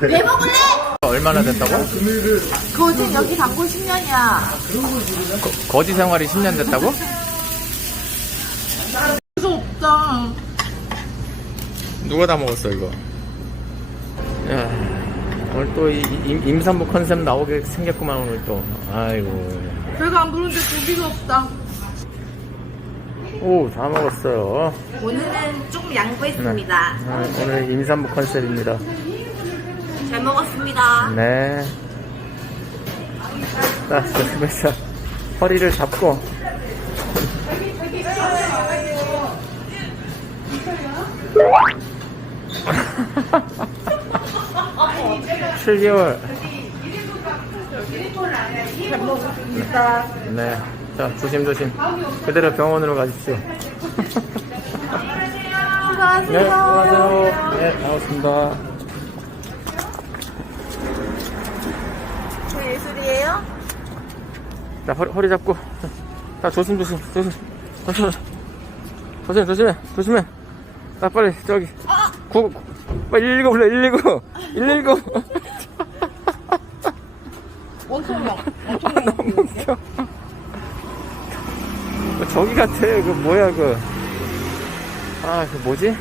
왜 먹을래? 얼마나 됐다고? 거진 여기 단골 10년이야. 거지 생활이 10년 됐다고? 무서 없다. 누가 다 먹었어 이거? 야, 오늘 또 이, 임- 임산부 컨셉 나오게 생겼구만 오늘 또. 아이고. 배가 안 부른데 고기가 없다. 오, 다 먹었어요. 오늘은 조금 양보했습니다. 네, 오늘 임산부 컨셉입니다. 잘 먹었습니다. 네. 자, 좋습니다. 허리를 잡고. 칠 7개월. 네. 자, 조심조심. 그대로 병원으로 가십시오. 수고하세요. 네, 안녕하세요. 네, 나왔습니다. 저 예술이에요? 자, 허리, 허리 잡고. 자, 자, 조심조심, 조심. 조심, 조심, 조심해, 조심해. 자, 빨리, 저기. 구, 구- 빨리 119 불러, 119. 119. 원통령. 아, 너무 웃겨. 그 저기 같아. 그, 뭐야, 그. 아, 그 뭐지?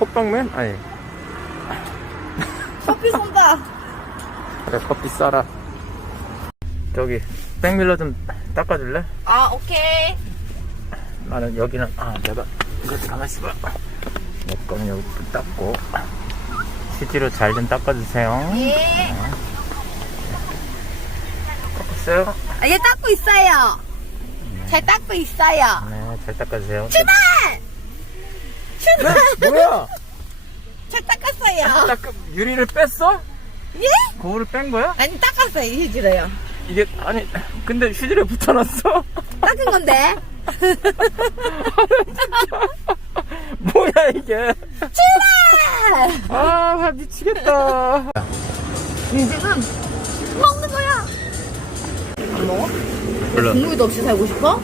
호빵맨? 아니. 커피 쏜다. 그래, 커피 싸라. 저기, 백밀러 좀 닦아줄래? 아, 오케이. 나는 여기는 아 내가 이거 가만 있어봐 내 거는 여기 닦고 휴지로 잘 좀 닦아주세요 예. 닦았어요? 아, 얘 닦고 있어요. 잘 닦고 있어요. 네 잘 닦아주세요 출발! 출발! 뭐야 잘 닦았어요. 닦 유리를 뺐어? 예? 거울을 뺀 거야? 아니, 닦았어요, 휴지로요. 이게 아니 근데 휴지를 붙여놨어 닦은 건데. 뭐야 이게 출발! 아 미치겠다 이제는 먹는 거야. 안 먹어? 국물도 없이 살고 싶어?